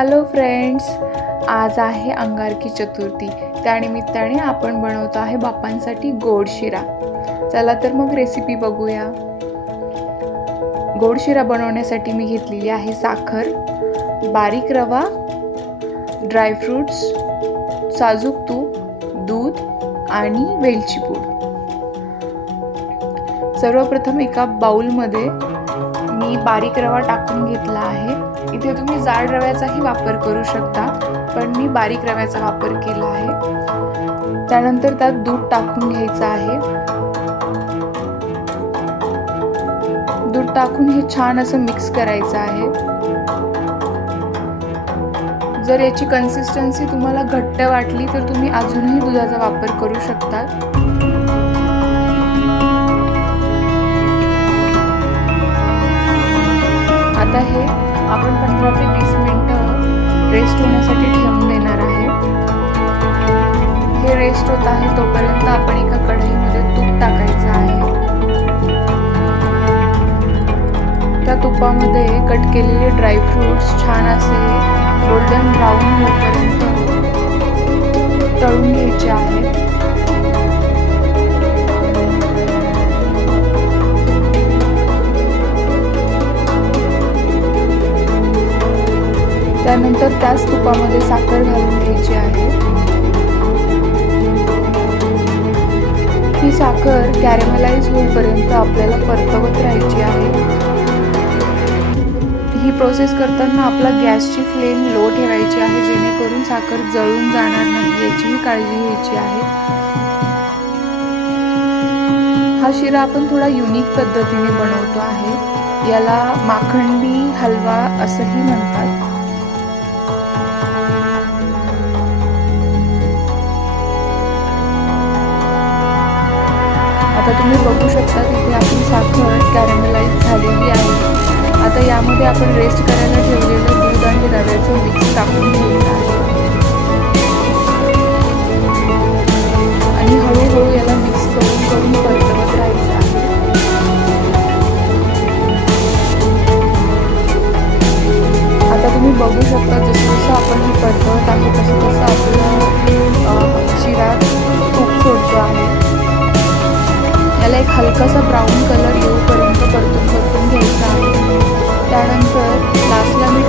Hello friends, आज आहे अंगारकी चतुर्थी. त्यानिमित्ताने आपण बनवतो आहे बाप्पांसाठी गोड शिरा. चला तर मग रेसिपी बघूया. गोड शिरा बनवण्यासाठी मी घेतलेली आहे साखर, बारीक रवा, ड्रायफ्रूट्स, साजूक तूप, दूध आणि वेलची पूड. सर्वप्रथम एका बाउलमध्ये मी बारीक रवा टाकून घेतला आहे. इथे तुम्ही जाड रव्याचाही वापर करू शकता, पण मी बारीक रव्याचा वापर केला आहे. त्यानंतर त्यात दूध टाकून घ्यायचं आहे. दूध टाकून हे छान असं मिक्स करायचं आहे. जर याची कन्सिस्टन्सी तुम्हाला घट्ट वाटली तर तुम्ही अजूनही दुधाचा वापर करू शकता. आता हे आपण 15 ते 20 मिनिटं रेस्ट होण्यासाठी ठेवून देणार आहे. हे रेस्ट होत आहे तोपर्यंत आपण एका कढईमध्ये तूप टाकायचं आहे. त्या तुपामध्ये कट केलेले ड्रायफ्रूट्स छान असे गोल्डन ब्राऊन होईपर्यंत तळून घ्यायचे आहे. त्यानंतर त्याच तुपामध्ये साखर घालून घ्यायची आहे. ही साखर कॅरेमलाइज होईपर्यंत आपल्याला परतवत राहायची आहे. ही प्रोसेस करताना आपला गॅसची फ्लेम लो ठेवायची आहे, जेणेकरून साखर जळून जाणार नाही याचीही काळजी घ्यायची आहे. हा शिरा आपण थोडा युनिक पद्धतीने बनवतो आहे. याला माखंडी हलवा असंही म्हणतात. आता तुम्ही बघू शकता तिथे आपली साखर कॅरेमलाइज झालेली आहे. आता यामध्ये आपण रेस्ट करायला ठेवलेलं दूध आणि रव्याचं मिक्स टाकून घ्यायचं आहे आणि हळूहळू याला मिक्स करून परतवत राहायचं आहे. आता तुम्ही बघू शकता जसं जसं आपण हे परतवत आहे तसं तसं आपला शिरा खूप सोडतो आहे. याला एक हलकासा ब्राऊन कलर येऊपर्यंत परतून घ्यायचा आहे. त्यानंतर लास्टला मी